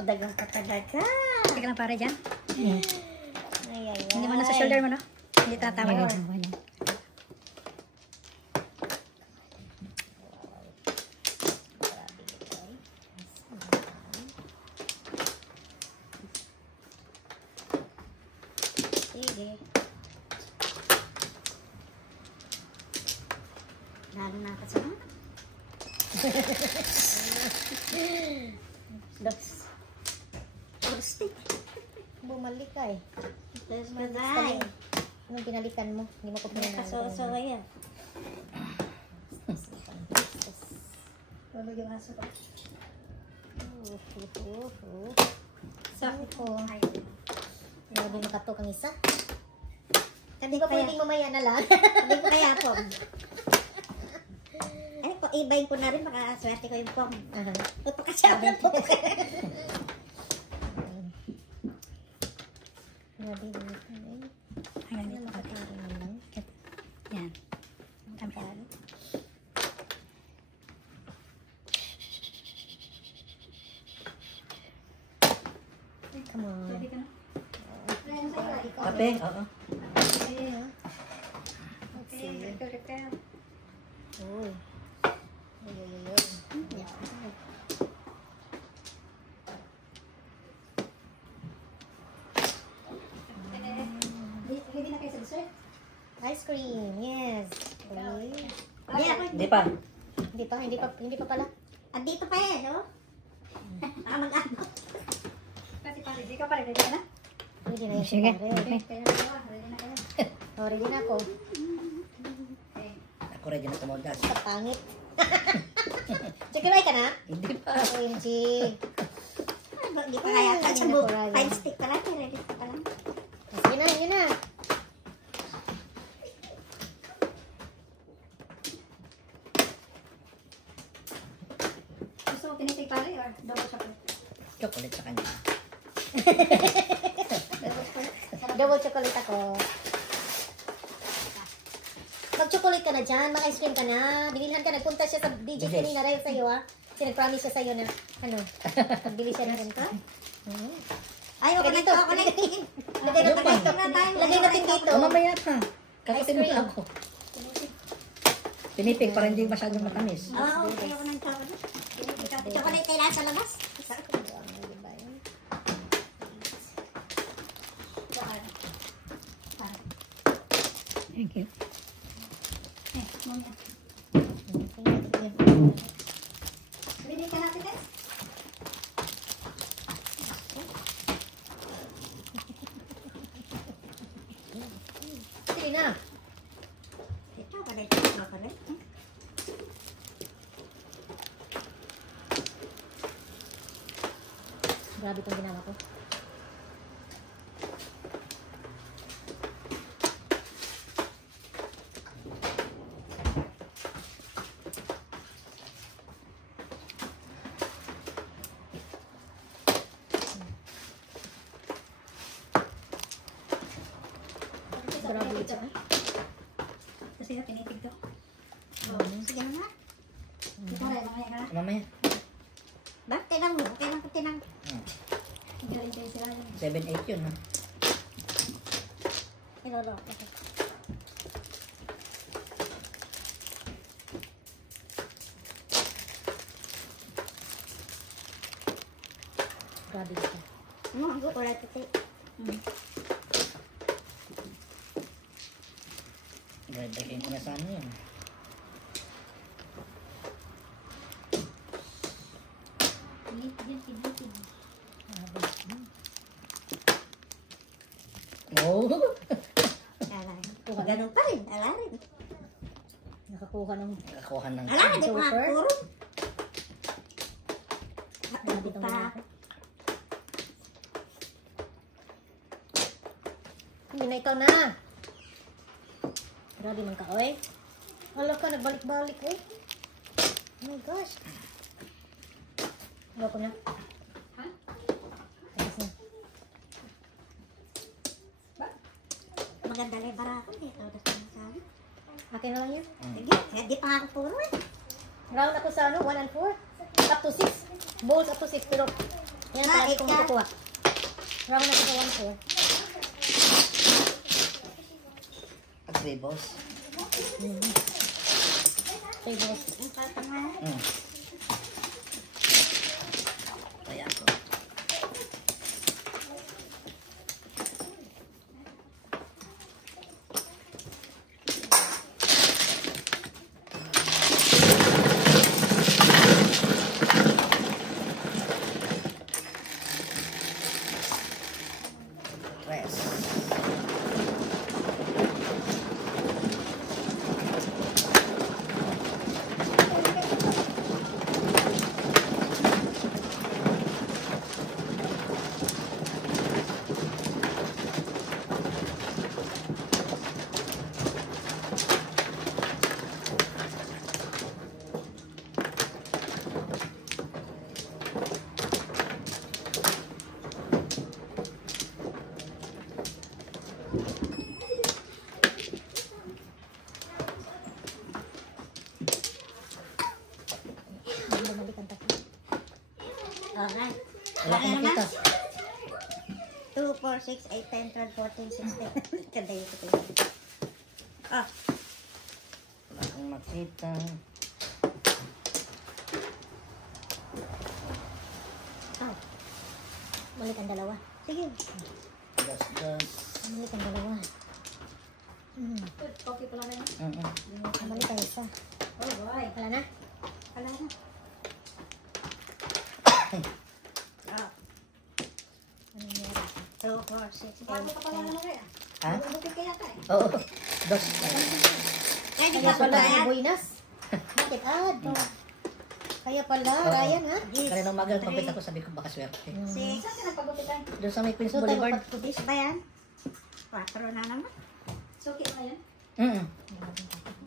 Dagang ka talaga. Teka lang para dyan. Ay. Hindi mo na sa shoulder mo, no? Hindi tatawa. Sige. Lalo na kasama. Stick. Bumalik ka eh. Tapos ka dahil. Anong pinalikan mo? Hindi mo ko pinalikan. Kaso yan. Tulog yung aso ko. Sakit po. Grabe makatok ang isa. Hindi ko pwedeng mamaya na lang. Hindi ko kaya po. Ay, ibayin ko na rin. Baka swerte ko yung pong. Pagkasyaban po. Yan. Tampian. Come on. Kape? Oo. Uy. Ready na kayo sa dessert? Ice cream, yes. Hindi pa. Hindi pa pala. Andito pa eh, no? Mag-ano. Kasi pare, di ka pare, ready ka na? Ready na yun. Sige. Ready na kayo. Oh, ready na ako. Ako ready na tumuldas. Sa pangit. Chicken ka na? Hindi pa. OMG. Hindi pa kaya ka. Fine stick pa lang. Ready pa lang. Yun na. Gusto mo tinitig pare or double chocolate? Chocolate sa kanya. Double chocolate ako. Mag-chocolate ka na dyan. Mag-ice cream ka na. Binilhan ka. Nagpunta siya sa DJ kanina rin sa'yo, ha? Kasi nag-promise siya sa'yo na, magbili siya na ganito. Ay, ako dito. Lagay natin dito. Mamaya na. Kakatin mo ako. Pinipig para hindi masyadong matamis. Oo, ayoko ng chocolate. Chocolate kailangan sa labas. Thank you. Ready ka natin guys? Sige na. Ito, chocolate. Grabe itong ginawa ko. Grabe ito. Kasi na tinitig to. Sige na nga. Pare, mamaya ka na. Mamaya. Bakit kailangan mo? Kailangan ko tinang. Galing kayo sila. 7-8 yun, ha? Ilolo. Grabe ito. Ako ulit ito. Dagdagan ko na sa ano yun. Oh! Ganun pa rin. Ala rin. Nakakuha ng Nakakuha ng... Ala, di pa nga puro. grabe itong ginawa ko. Hindi na ikaw na. Grabe man ka, oy. Wala ka, nagbalik-balik, eh. Oh my gosh. Wala ko na. Ha? Tapos na. Maganda lang para ako. Tapos na sabi. Akin na lang yan. Sige, di pa nga ako puro eh. Round ako sa ano, 1 and 4. Up to 6. Balls up to 6, pero yan Ah, palagi kong ika. kukuha. Round na sa 1, 4. At 3 balls. 3 balls. Ang patang na. Kaya ko. Tres. Bumalik ang tatlo. Okay. Wala akong makita. 2, 4, 6, 8, 10, 12, 14, 16. Kada yung ito. Ah, Wala akong makita. Ah. Balik ang dalawa. sige. Das, das. Balik ang dalawa. Okay pala na yun. Balik ang isa. Oh, boy. Wala na? Pala na. Ah, Ano nangyari? 2, 4, 6, 8, Bago ka pala na rin. Ha? Bukit kaya ka eh. Oo. Dos. Kaya di Kaya ka pala, pala. buinas. Bakit ad? Kaya pala, Ryan ha? Kaya nung magal pagpit ako, sabi ko baka swerte. 6. Saan ka nagpagupit tayo? Doon sa may Queens So, tayo Boulevard. magpapudis. Ba yan? 4 na naman. Suki na yan? Mm.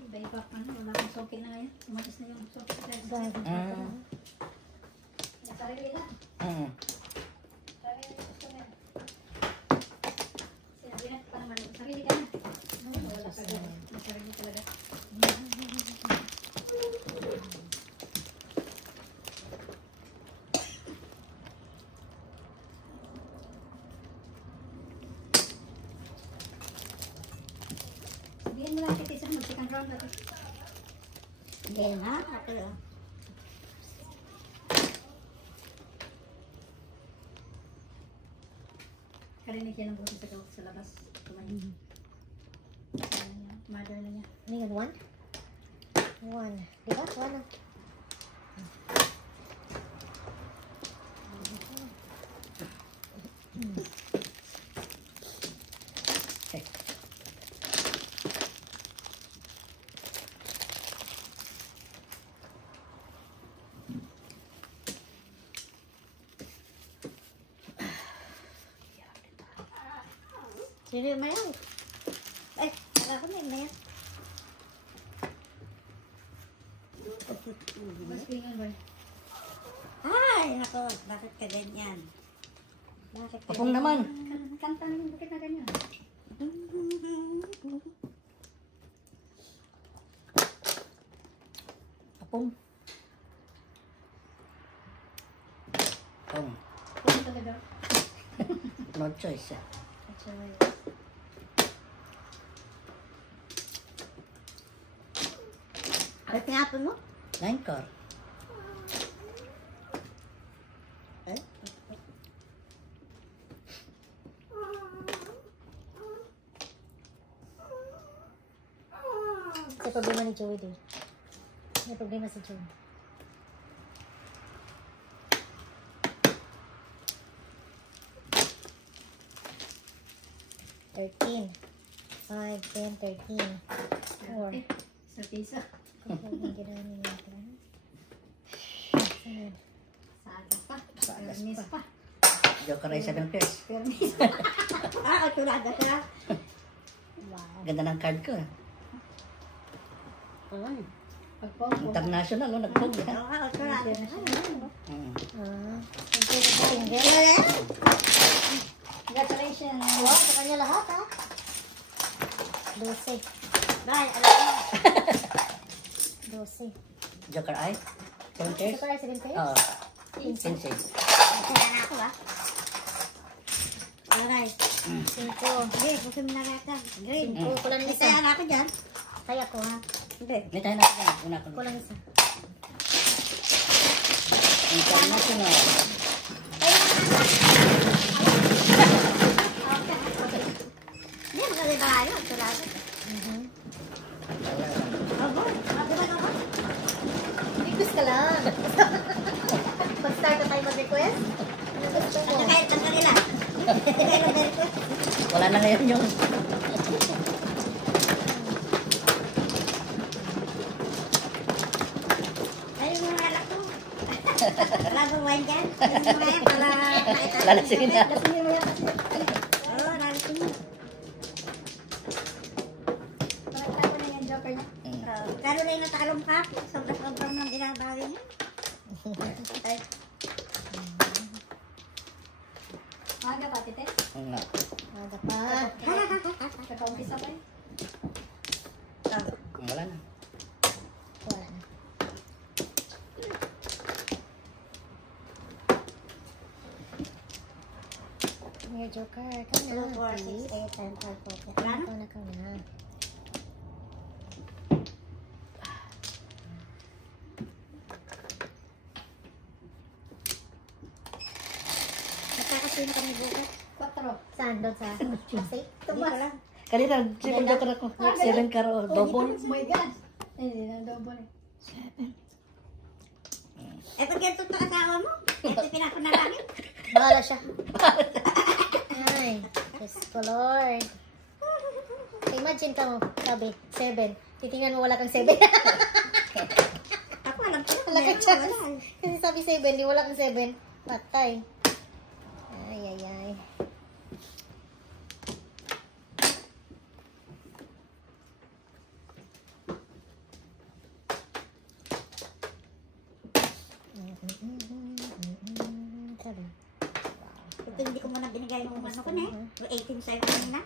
Iba-iba ka na. Wala kang suki na ngayon. Umalis na yung suki sa Grabe. sarili na. Mm. Sarili na gusto na. Sinabi na pa naman. Sarili ka na. Wala ka dyan. Sarili talaga. Sabihin mo lang kay Tisa, mag-second round na to. Hindi na. Ako lang. Karinig yan ang boses sa labas. Kumain. Mother na niya. Ano yun? 1? 1. Di ba? 1 ah. Sino yung mayaw? Ay, wala ko na yung mayaw. Mas pingan ba? Ay, nako. Bakit ka ganyan? Bakit ka Apong naman. Kanta naman, bakit na ganyan? Apong. Apong. Kung talaga. No choice. That's right. Ano tinapon mo? 9 car. Eh? Sa problema ni Joey din. May problema si Joey. $13. 5, 10, 13. 4. Okay. Sa pisa. Kapag ginamit natin. Sunod. Sagas pa. Sagas Permis pa. Joker ay 7 pairs. Permis. Ah, tulada ka. Wow. Ganda ng card ko. Pagpopo. International, no? Nag-pog. Oo nga, tulada. Mm. Finger. Congratulations. Wow, sa kanya lahat ha. 12. Bye, alam mo. 12. Joker ay 7 pairs? Ito pala 7 pairs? Oo. 15. Kaya na ako ba? Alright. 5. Hindi, gusto mo na rata. Green. 5. Kulang isa. Kaya na ako dyan. Kaya ko ha. Hindi. May tayo na ako. Una ko. Kulang isa. International. Hindi, magaling ba kayo? Salamat. Abo. Abo ba ako? Request ka lang. Mag-start na tayo mag-request. Ano gusto mo? At kahit ang kanila. Kaya na dito. Wala na ngayon yung... Ayun yung alak ko. Wala bang wine dyan? Ayun mo yan para makita. Lalasingin na. Lasingin mo yan. Oo, lalasingin. Para try ko na yan, Joker niya. Kano na yung natalong cup? Sobrang ng binabawi niya. Ay, Maga pa, tite. Nga. Aga pa. Kaka-umpisa pa eh. Wala na. Wala na. Here, Joker. Come 2, na, 4, 6, please. 8, 10, 12, 14. Ikaw Ano? na, ikaw na. Nagkakasino kami bukas. 4. Saan? Doon sa safe? Hindi ko lang. Kanina, sipag joker ako. 7 karo. Double. Oh my God. Hindi na double eh. Eh, pag ganito na asawa mo, ito pinapanalangin. Bahala siya. Ay, Diyos ko, Lord. Imagine ka mo, sabi, 7. Titingnan mo, wala kang 7. Ako alam ko. Wala kang Meron, chance. wala. Kasi sabi 7, di wala kang 7. Patay. Ay, ay, ay. Sabi. Ito hindi ko muna binigay yung ano ko na eh. Yung 18 sa'yo kanina.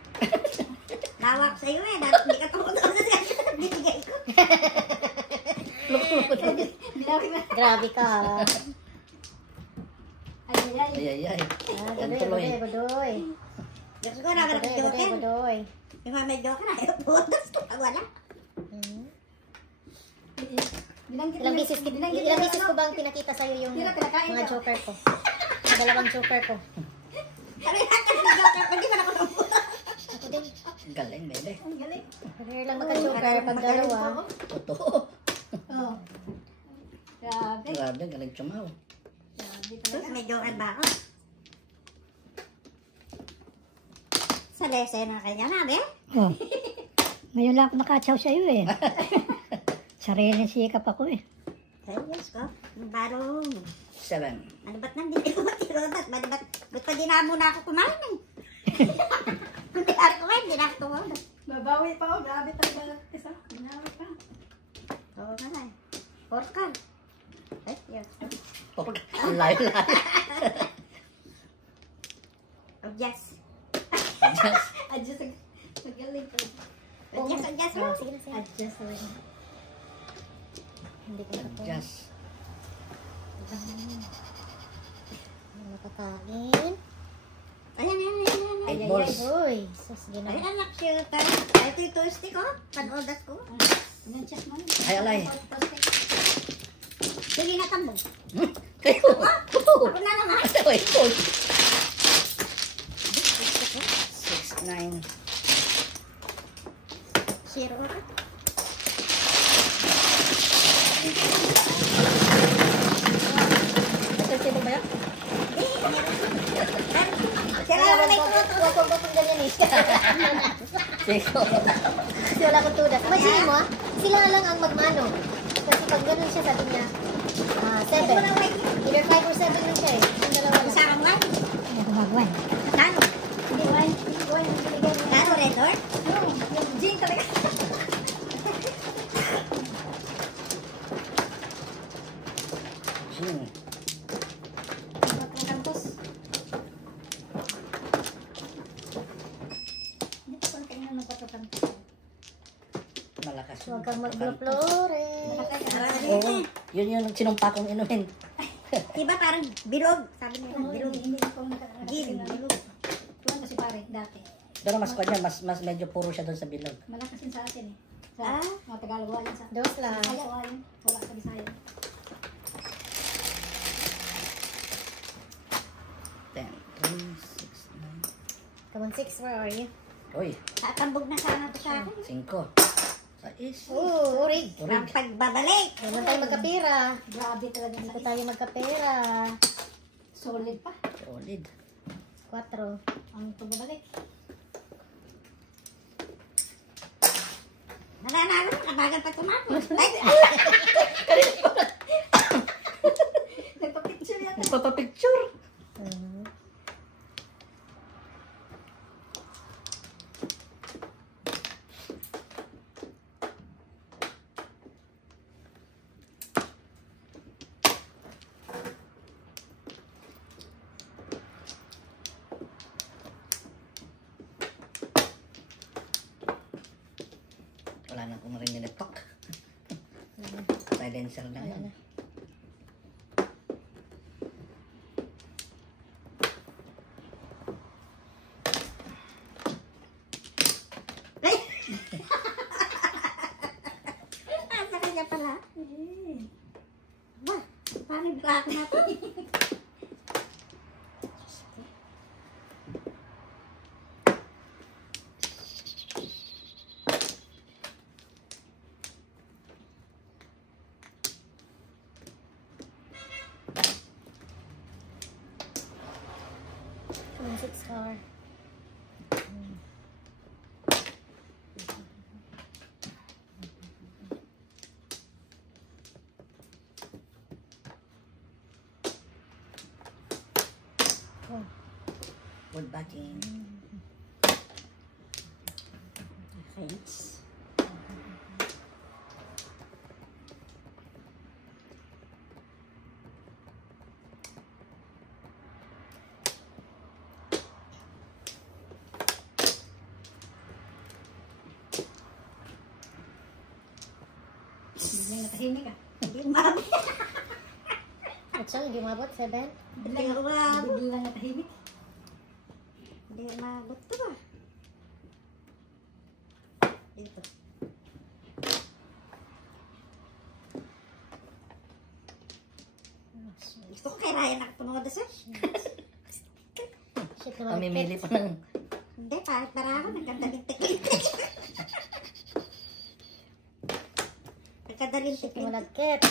Lawak sa'yo eh. Dapat hindi ka tumutok sa binigay ko. Binawi na. Grabe ka. Ay, ay, ay. Ay, ay, ay. Ah, Yan gadoy, tuloy. gadoy, gadoy. Diyos ko, naman ang Gadoy, gadoy, joker. gadoy. Yung mga may joker, ayaw putas ko. Pag wala. Mhm. Binanggit Ilang mo- beses, binanggit ilang mo beses ano? ko bang pinakita sa'yo yung Tira, pinakain mga ka. joker ko? Yung dalawang joker ko. Sabi lahat ka ng joker, pag di man ako naputas. Ako din. Galing, bebe. Ang galing. Rare lang maka-joker pag dalawa. Totoo. Oh. Grabe. Grabe, galing chumaw. Grabe Sus, talaga. may joker ba ako? Sa lesson na kanya namin. Oh. Ngayon lang ako nakatsaw sa iyo eh. Sariling sikap ako eh. Ay, Diyos ko. Barong. 7. Ano ba't nandito ko matiro? Ba't pa di na muna ako kumain eh? Kung di ako kumain, di na ako kumain. Babawi pa ako. Grabe talaga. Isa. Binawi pa. Oo nga eh. Porkan. Ay, Diyos ko. Layo-layo. Oh, yes. Adjust. Magaling pa. Oh, yes, oh, yes. Oh, sige na, sige. Adjust. Hindi ko na po. Just. Makakain. Ayan, ayan, ayan, ayan. Ay, Ayan, balls. Uy, sus, ginawa. ayan, anak, shooter. Ay, ito yung toasty ko. Pan-ordas ko. Adjust mo. Ay, alay. Sige na tamo. Kayo. Ako na naman. Wait, hold. 6, 9. Zero ako. Ito, sino ba yan? Sila naman may tuto. Huwag ko ba ganyan eh. Siko. Kasi wala akong tudas. Imagine mo ah, sila lang ang magmano. Kasi pag ganun siya, sabi niya, 7. Either 5 or 7 lang siya eh. Yung dalawa lang. Isang one. Hindi ako mag-wine. Kano? Hindi wine. Hindi wine. Binigay mo. Kano, Red Door? Ano? Yung gin talaga. Sino? Kantos. Hindi ko konti na nagpatakantos. Malakas. Huwag kang mag-flores. Oo. Yun yung sinumpa kong inumin. Diba parang bilog? Sabi niya, Oo, bilog. hindi ko Gil, bilog. Tuwan kasi pare, dati. Pero mas kanya, mas medyo puro siya doon sa bilog. Malakas yun sa atin eh. Sa Ah? mga Tagalog, wala yun sa... Dos lang. Kaya wala yun. Wala sa Bisaya. 10, 3, 6, 9. Come on, 6, where are you? Uy, Tatambog na sana to sa akin. 5. 6. Oo, urig. Ang pagbabalik. Naman tayo magkapira. Grabe talaga Hindi sa tayo magkapira. solid pa. Solid. 4. Ang pagbabalik. Nananalo na, kabagal pa tumapos. Ay, Nagpa-picture yan. Nagpapapicture. Wala na akong marinig talk. Silencer na yan. sa kanya pala. Ba, parang black na to. Come on, 6 star. Wood backing. Thanks. Biglang natahimik ah. Hindi umabot. At siya, hindi umabot, 7. Hindi umabot. Biglang natahimik. Hindi umabot to ba? Dito. Gusto ko kay Ryan nakapunood sa. Shit naman. Pamimili pa ng... Hindi, para ako nagkadalintik-lintik. Shit Nagkadalintik-lintik. naman, lagkit.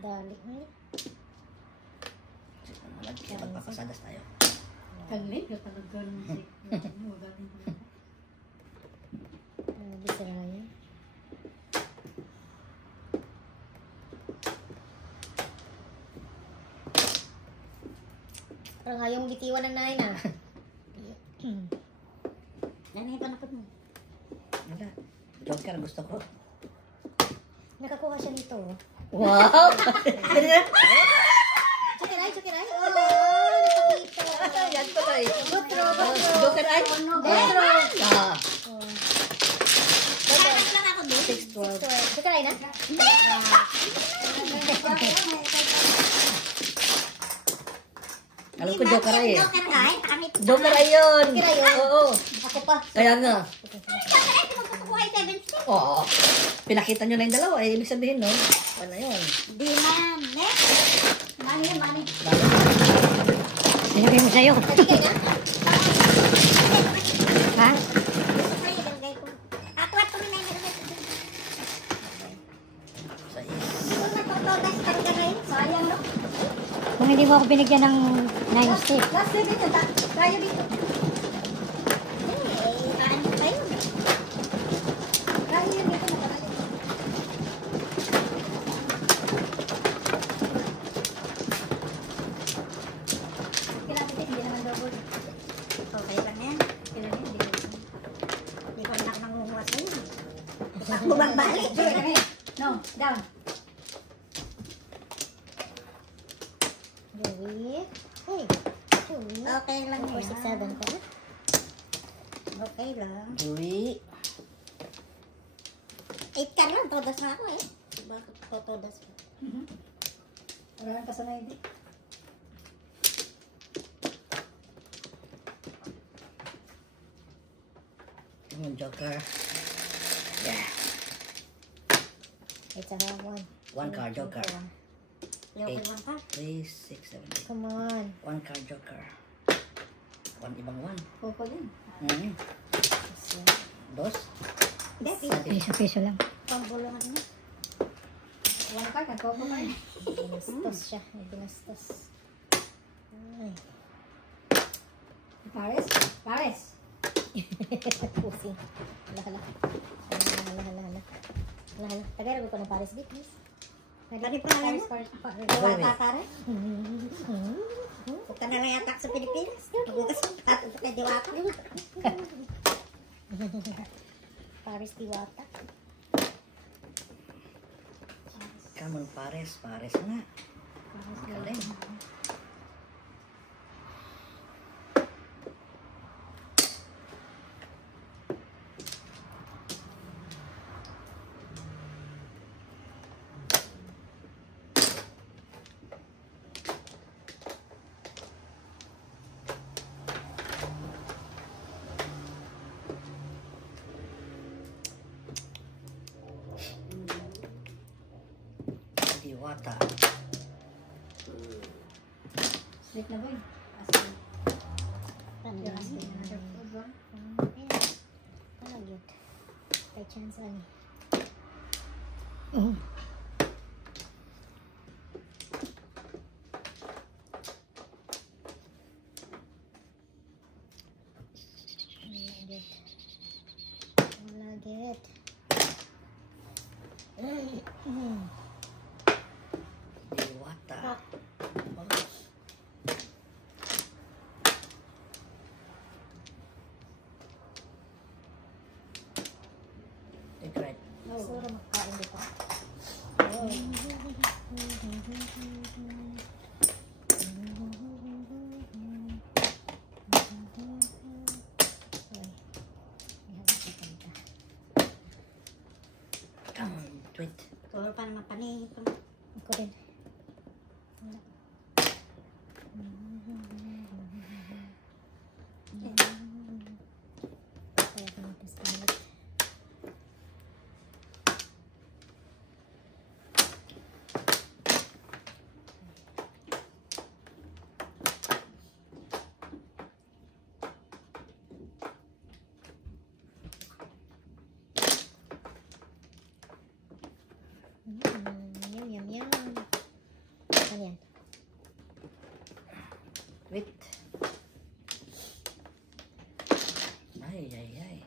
Dali. Kaya magpapasadas tayo. Galing ka talaga ng music. Magaling mo. Bisirayan. Parang ayaw mong bitiwan ng 9 ah. Yan yung panakot mo. Wala. Joker gusto ko. Nakakuha siya nito. Wow! Chukiray, chukiray. Oh, nakakita. Yan ko tayo. Gutro, gutro. Joker ay? Gutro. Ah. Oh. Kaya lang ako doon. 6, 12. Chukiray na? Alam ko Joker ay eh. Joker ay, kami. Joker ay yun. Joker ay yun? Oo. Ako pa. Kaya nga. Joker ay, magkukuha ay 7 sticks. Oo. Pinakita nyo na yung dalawa. Eh, ibig sabihin nun. Ano yun? Di man. Mani yan, mani. Binigay mo sa'yo. Nagigay na? Ha? Ay, ilagay ko. Atwat ko rin na ilagay ko. Sa Kung nagpapaudas ka rin ngayon, sayang no? Kung hindi mo ako binigyan ng 9 stick. Last day dito. Tayo dito. Eh, paano pa yun? Tayo yun dito. Nakarayo. Kailangan din. Hindi naman double. Okay lang yan. Kailangan din. Hindi. Hindi pa rin ako nangunguha sa'yo. Takbo magbalik. No. Down. Joey. Hey. Joey. Okay lang 4, 6, 7 yan. ka na? Okay lang. Louis. 8 ka lang, todas na ako eh. Bakit totodas? Wala nang kasanay din. Come on, Joker. Yeah. It's a round one. One card, Joker. Joker lang pa. 3, 6, 7, 8. Come on. One card, Joker. One, ibang one. Popo din. Dos. Hindi, Piso-piso lang. pambulungan niya. One card, nagpopo pa rin. Binastos siya. May binastos. Ay. Pares? Pares. Pusing. Hala. Tagalog ko ng Paris Beat, please. Pwede pa lang yun. Pares. Diwata ka rin. Huwag ka na lang yatak sa Pilipinas. Bukas mo, tato sa kay Diwata. Paris Diwata. Come on, Pares. Pares nga. Galing. Diwata. Split na ba yun? Asli. Palagyan. By chance, ani. Malagit. Diwata. Take right. Siguro makakain dito. Come on, tweet. Puro pa naman paningin pa. Ako din. Kaya ko nagpasalit. Yum. Ano yan? Tweet. Ay.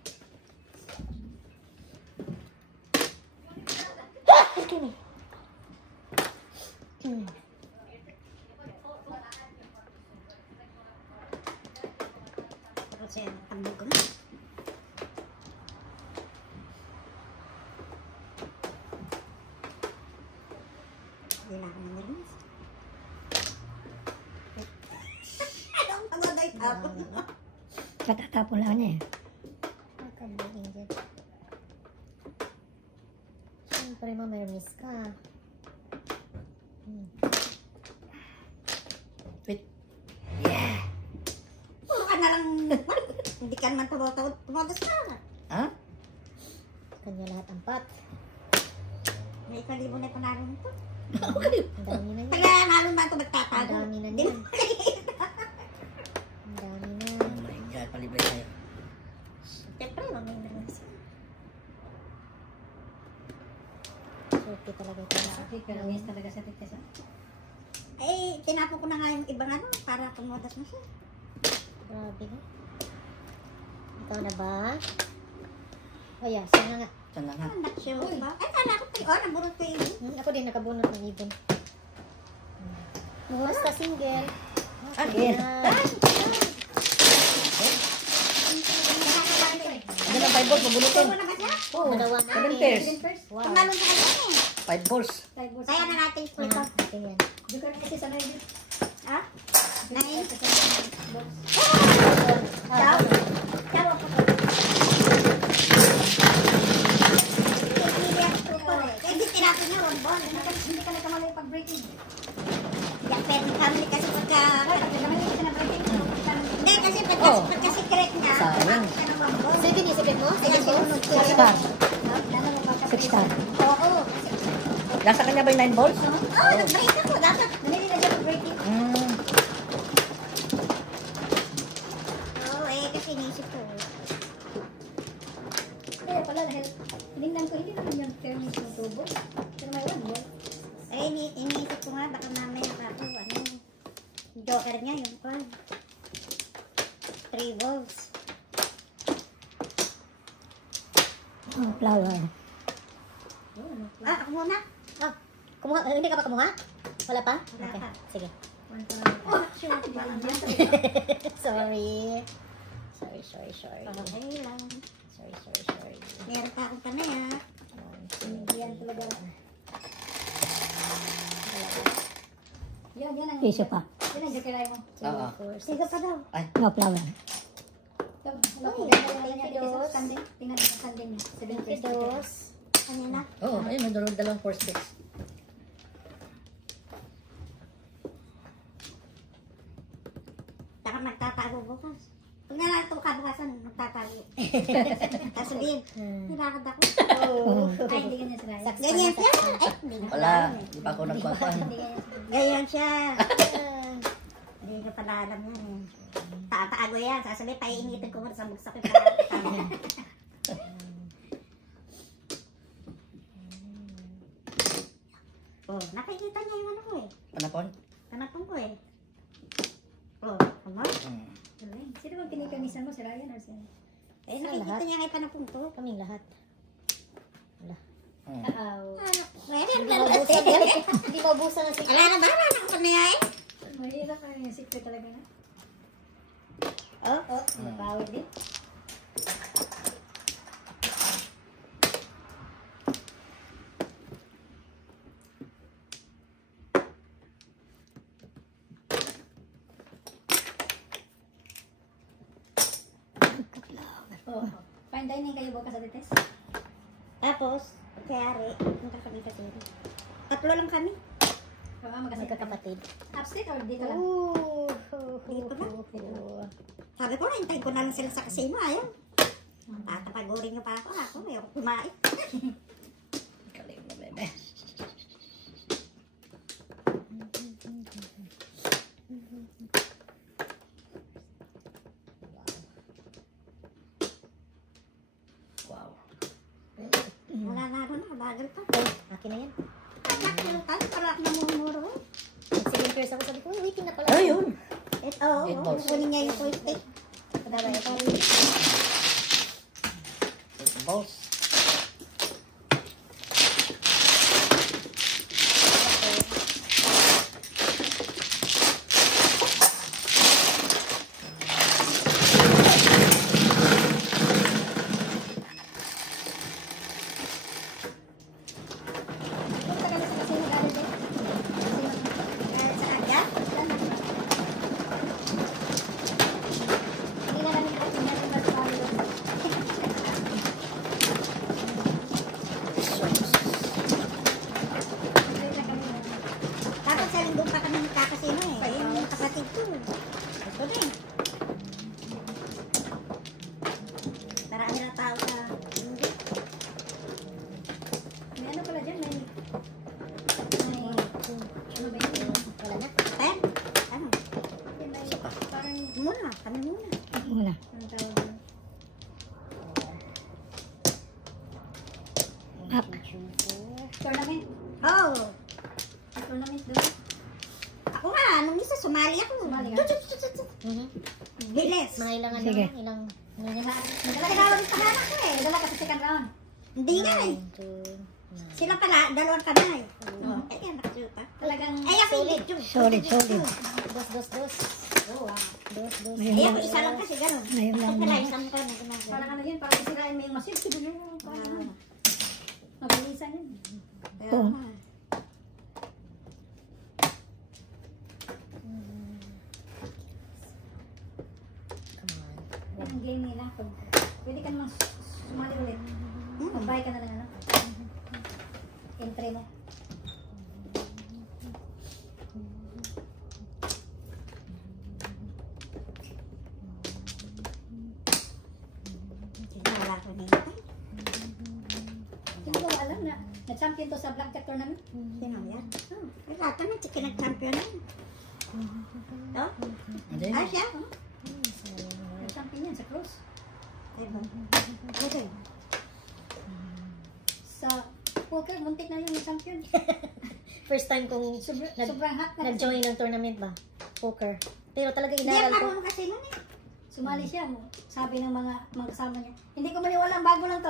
Kasi tambog ko na. Hindi na ako nanilis. Anong pagod ay tapon mo? Katatapon lang niya eh. Magkabuhin dyan. Siyempre, mamermis ka. Tweet. Yeah. Puro ka na lang. Hindi ka naman tumotos ka. Ha? Kanya lahat ang pot. May palibo na panalo nito. Okay. Ang dami na Pag yan. nanalo ba ito Ang magtatago? dami na yan. Ang dami na. Oh my God, palibre tayo. Siyempre, mamimilis. Surti talaga ito. Okay, pero miss talaga sa titis. Eh, tinapon ko na nga yung ibang ano para tumotas na siya. Grabe ka. Ikaw na ba? O yeah, sana nga. Saan lang ha? Not sure ba? Ay, kala ko tayo. Oh, naburot ko yung Ako din nakabunot ng ibon. Basta single. Again. Ano lang 5 balls, mabunutin. Ano na ba siya? Oo, dalawa na. 7 pairs. Wow. Tumalon sa kanya eh. 5 balls. Kaya na natin ito. Ah, akin yan. Joker kasi sanay din. Ha? Nine? Ah, Ciao ako po. Hindi tinapon niya. Huwag 6 star. Oo. Nasa kanya ba yung 9 balls? Oh, nag-break ako. Dapat. Hindi na siya mag-break it. Oo, kasi inisip ko. Kaya pala dahil tinignan ko, hindi naman yung termis ng tubo. Pero may 1 ball. Iniisip ko nga, baka mamaya ako, joker niya yung call. 3 balls. Oh, flower. Ako muna. Ah, kumuha, hindi ka pa kumuha? Wala pa? Wala Okay. pa. Sige. Oh, shoot. Sorry. Sorry. Okay lang. Sorry. Meron pa akong panay, ha? Yan talaga. Yan ang... Piso pa. Yan ang jakiray mo. Oo. Sige pa daw. No, flower. Tingnan mo sa kandin niya. 7 Dos. Ano na? Oo, ayun, may dalawang 4 sticks. Saka magtatago bukas. Pag nalang ito kabukasan, magtatago. Sasabihin, nilakad ako. Ay, hindi ganyan sila. Ganyan siya. Eh, hindi na Wala, alam eh. di pa ako nagpapan. Ganyan siya. Hindi ko pala alam yan eh. Tatago yan. Sasabihin, paiinitin ko muna sa bugsak. Oh, nakikita niya yung ano ko eh. Panapon? Tanapon ko eh. Oh, ano? Sino bang tinikamisan mo? Si Ryan or si... Eh, nakikita niya nga panapon ko. Kaming lahat. Oo. Hindi maubusan na si... Wala na ba? Wala na ako na yan eh. Mahirap ka yung secret talaga na. Oh, Napawid din. Oh. Fine dining kayo bukas sa Tites? tapos, kayari, punta kami kasi. 3 lang kami. Oo, magkasama. Magkakapatid. Upstate or dito lang? Dito na. Sabi ko, hintayin ko na lang sila sa kasino. Ayaw. Tatapagurin niyo pa ako. Ako, ayaw ko kumain. Galing na, bebe. Wow. Wala na ako na, bagal pa. Ay, akin na yan. Anak, yung tayo, para ako namumuro eh. Nag-7 years ako, sabi ko, waiting na pala. Ayun! Oo, Eight balls. kunin niya yung joystick. Padala ito. 6 balls. Punta ka na sa casino galing din? Sa kanya, Hindi na namin kasi natin mas-palo. tapos sa linggo pa kami magkakasino eh. Yung kapatid ko. Ito din. Marami na tao sa linggo. May ano pala dyan? May... Ano ba yun? Wala na. Eh, ano? May parang... Muna, kami muna. Muna. Anong tawag doon? Up. Tournament. Oh, Tournament doon. ako nga, nung isa sumali ako. Sumali ka? Bilis. Mga ilang ano, Sige. ilang... Naglalawang tahanan ko eh. Nadala ka sa second round. Hindi nga eh. 2, Sila pala, 2 kamay. Eh, yan, nakasupa. Talagang... Ay, ako Solid. yung Solid, solid. dos. Oh, wow. Dos. Ngayon Ay, lang. ako isa lang kasi gano'n. Ngayon lang. Pag pala, isang ko na ginagawa. Parang ano yun, parang isirain mo yung masin. Mabilisan yun. Kaya Oh. nga. Come on. Ang game nila. Pwede ka namang sumali ulit. Magbayad ka na lang ano. Entry mo. Wala ko nito. Hindi mo alam Nag-champion to sa blackjack tournament. Sino yan? Lahat naman chicken nag-champion na. Oh? Hindi. Ah, siya? Nag-champion yan sa cruise. Okay. Sa poker, muntik na yung champion. First time kong Sobrang hot na. nag-join ng tournament ba? Poker. Pero talaga Hindi yan inaral ko. marunong kasi nun eh. Sumali siya. Sabi ng mga kasama niya, hindi ko maniwala, bago lang to.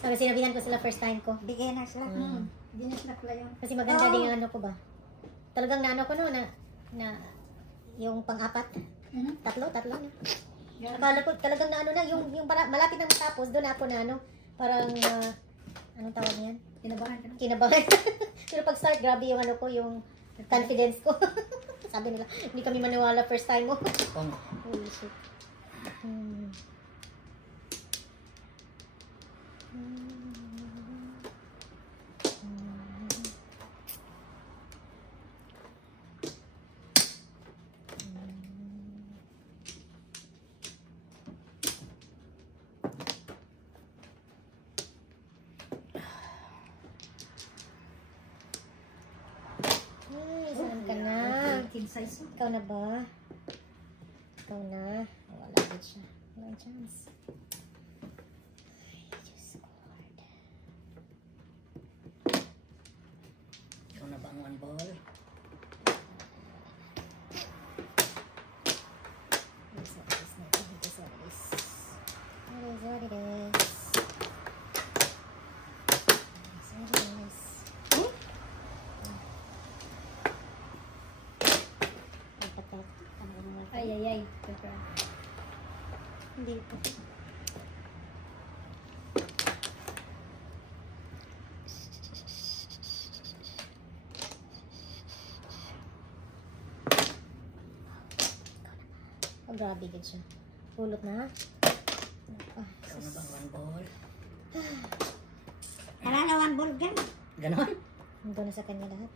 Sabi sinabihan ko sila first time ko. Beginners lang. Hindi na sila pala yun. Kasi maganda din yung ano ko ba. Talagang naano ko no na yung pang-apat. Tatlo na. Akala ko talagang na ano na yung para malapit na matapos doon ako na ano parang anong tawag niyan? Kinabahan ka na. Kinabahan. Pero pag start grabe yung ano ko yung confidence ko. Sabi nila, hindi kami maniwala first time mo. Holy shit. Saan ka na? King size. Ikaw na ba? Ikaw na? Wala din siya. Walang chance. Ay, Diyos ko, Lord. Ikaw na ba ang one ball? It is what it is now. It is what it is. It is what it is. It is what it is. Ay, ay, ay. Hindi po. Oh, grabe din siya. Pulot na. Ikaw na ba ang one ball? Wala na one ball dyan. Ganon? Nandun na sa kanya lahat.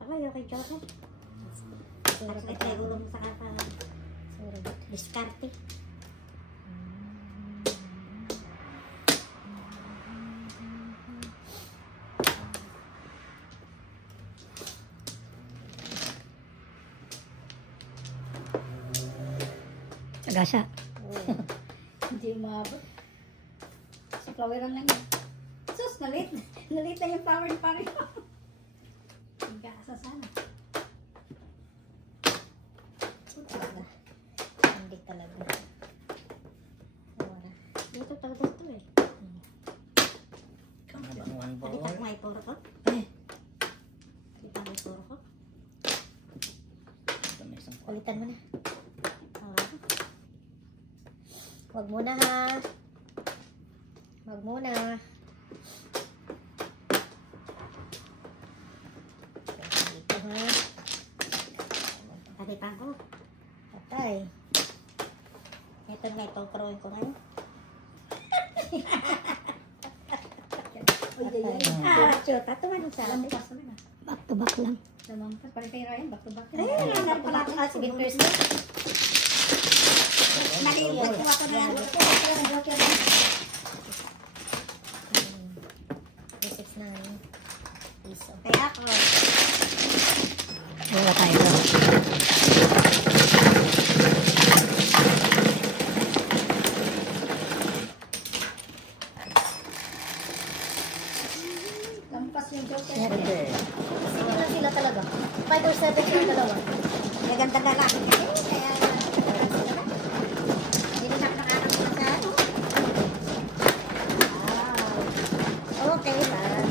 Ako, yung kay Joker. Sura Tapos pa may ulo mo sa kapa. Sura ba? Diskarte. Agasa. Hindi umabot. Si floweran lang yun. Sus, nalit. Nalit lang yung flower ni pare. Gasa sana. Talaga. Hindi talaga. Wala. Dito talaga ito eh. Ikaw na ba ang one ball? Kita ko may puro ko. Eh, Kita may puro ko. ito may isang ball. Ulitan mo na. Ah. Huwag muna ha. Huwag muna. Dito ha. Kalipan ko. Patay. Ito nga itong crowin ko ngayon. Uy, ay, ay. Ah, chuta. Tumanong sa atin. Lampas naman ah. Back to back lang. Lampas. Pare kay Ryan, back to back. Ayun, nanar pala ako. Ah, sige, Thursday. Nalipat ko ako na lang. 369 piso. Kaya ako. Wala tayo doon. Lampas yung joker. Hindi. Sino lang sila talaga? 5 or 7 sila dalawa. May ganda na lang. Kaya, hindi na ako nakakasama sa ano. Wow. Okay lang.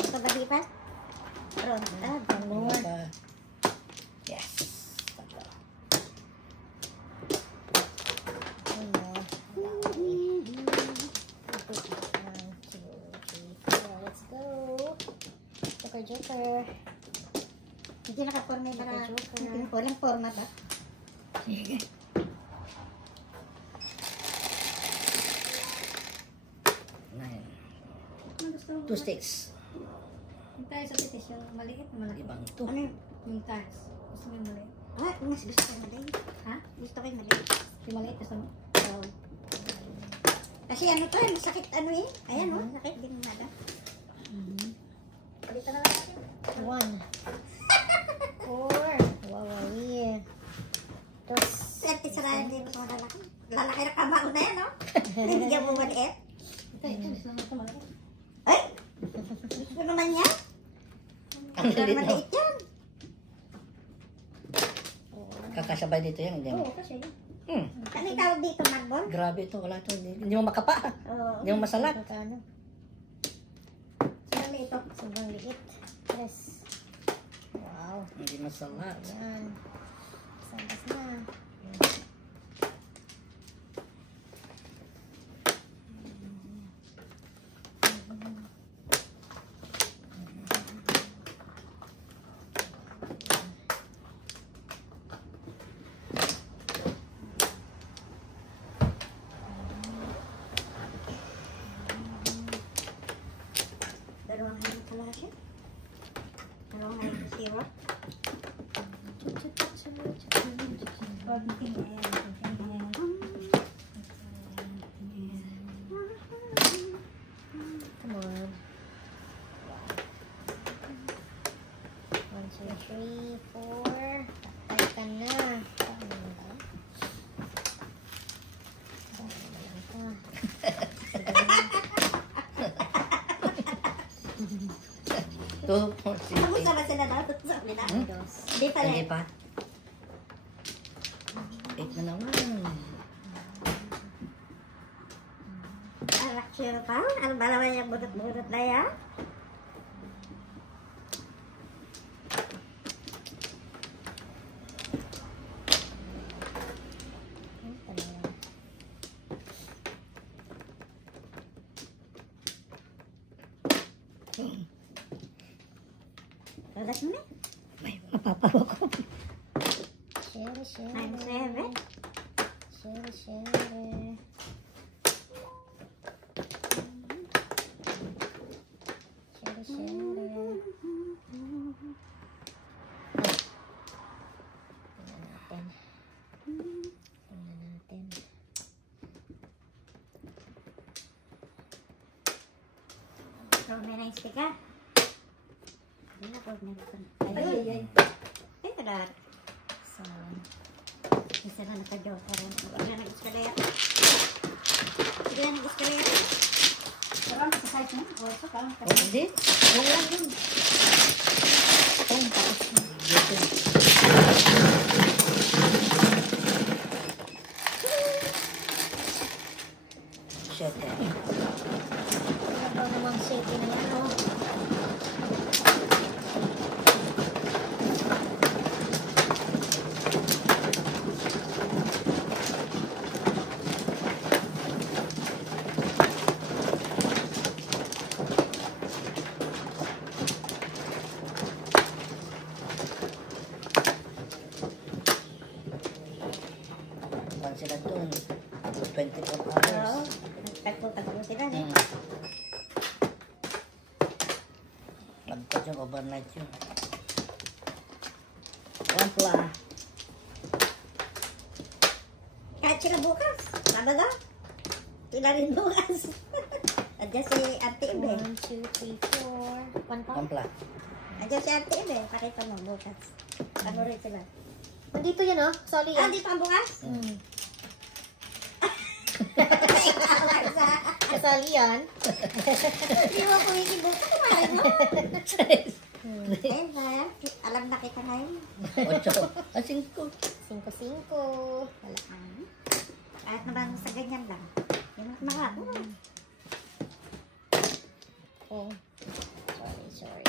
Ito ba di pa? Ron. Ah, Ganun. Yes. Let's go. Joker. hindi nakaporma para Joker. walang forma ba? Sige. 2 sticks. Yung tayo sa titis, yung maliit na malaki. Ibang ito. Ano yun? Yung tiles. Gusto mo yung maliit? Ah, mas gusto ko yung maliit. Ha? Gusto ko yung maliit. Yung maliit, gusto mo? Oo. Kasi ano to, masakit ano eh. Ayan oh, sakit din nada. Palitan na lang natin. 1, 4, wawawi. Dos. Swerte sa raya din mo sa lalaki. Lalaki na kama ko na yan, no? Nabigyan mo maliit. Ito, gusto mo ito maliit. Ay! Gusto naman yan? Ang lilit mo. Maliit yan. Kakasabay dito yan. Hindi mo. Oo, kasi yun. Ano yung tawag dito, Magbon? Grabe ito. Wala ito. Hindi mo makapa. Oo. Hindi mo masalat. Ano? Maliit ito. Sobrang liit. Yes. Wow. Hindi masalat. Yan. Sabas na. Dalawang hari pala siya. Dalawang hari sa siwa. Come on. 1, 2, 3, 4. Taktay ka na. Saan mo ba? Saan mo ba lang ito? Two, four, six, Ako eight. sama sila na. Sa kanila. Dos. Hindi pala. Hindi pa. 8 na naman. Anak siya pa. Ano ba naman yung budot-budot na yan? Balat mo na. May mapapawa ko. Share, share. 9-7. Share, share. Share, share. Tingnan natin. So, may na-stick ka. Hindi na po. Ay, ay, ay. Ay, kadar. So, Isa na naka-joke ka rin. Sige na nag-escalate. Sige na nag-escalate. Pero ano sa site mo? Also, parang Oh, hindi. Yung lang yun. Shit. ano daw namang shaky na yan, oh. One sila dun. 24 Oo. hours. Nagtagpo-tagpo sila. Mm. Lagpas yung overnight yun. One pla. Kahit sila bukas. Sabado. Sila rin bukas. Adyan si Ate Ibe. 1, 2, 3, 4. 1 pa? One pla. Adyan si Ate Ibe. Pakita mo bukas. Ano rin sila. Nandito yan, oh. Sorry, Ah, yan. dito ang bukas? Mm. Sa Kasali yan. Hindi mo kumikibuka. Kumain mo. Ayun ba? Alam na kita ngayon. 8. Ah, 5. 5-5. Wala. Kahit naman sa ganyan lang. Yung mga. Oh. Sorry.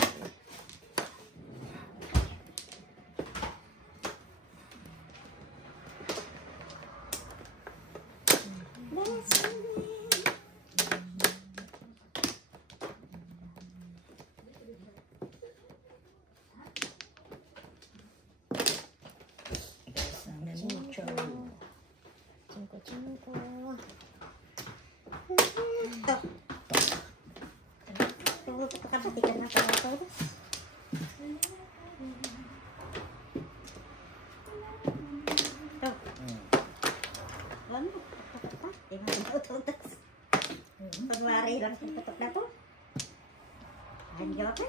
Sana mucho. 5-5. Ito. Kapatikan na pala ito. Ano? Pagwari lang sa putok na to. Andiyo ka?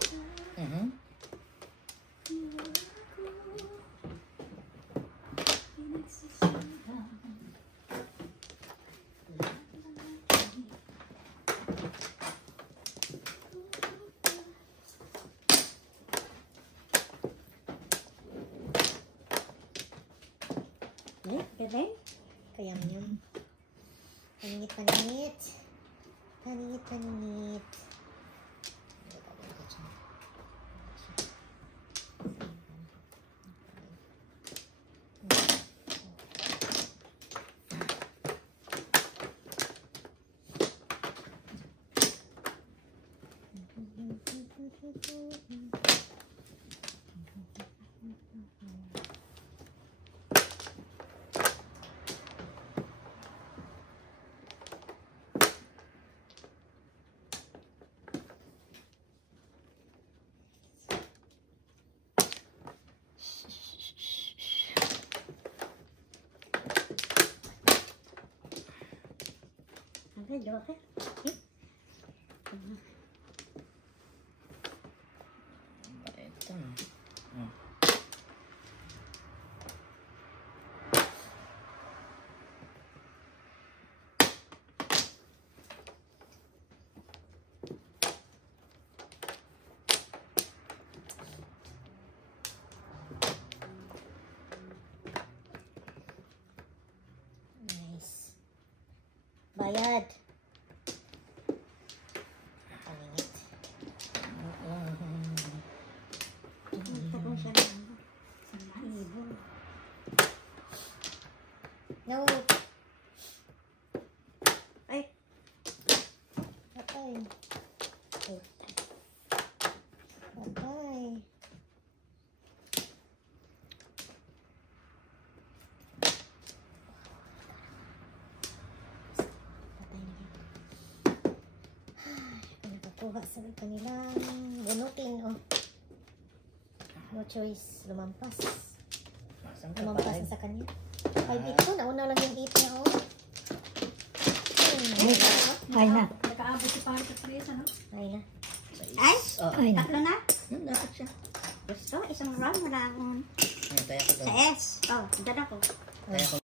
Galing? Kaya yun. Paningit. Paningit. Ano, Joker? Ito. Nice. Bayad. Paningit. Tapos siya na. Sa ibon. No. Ay, Patay. Patay. Nakukuha sa kanilang bunutin, oh. No choice, lumampas. Masang ka Lumampas pa. na sa kanya. 5-8 to, nauna lang yung 8 niya, oh. Ay na. Nakaabot si Pari sa 3, ano? Ay na. ay, Oh, Ay na. tatlo na. dapat siya. Gusto, isang round, wala akong Kaya ko sa S. Oh, dyan ako. Kaya ko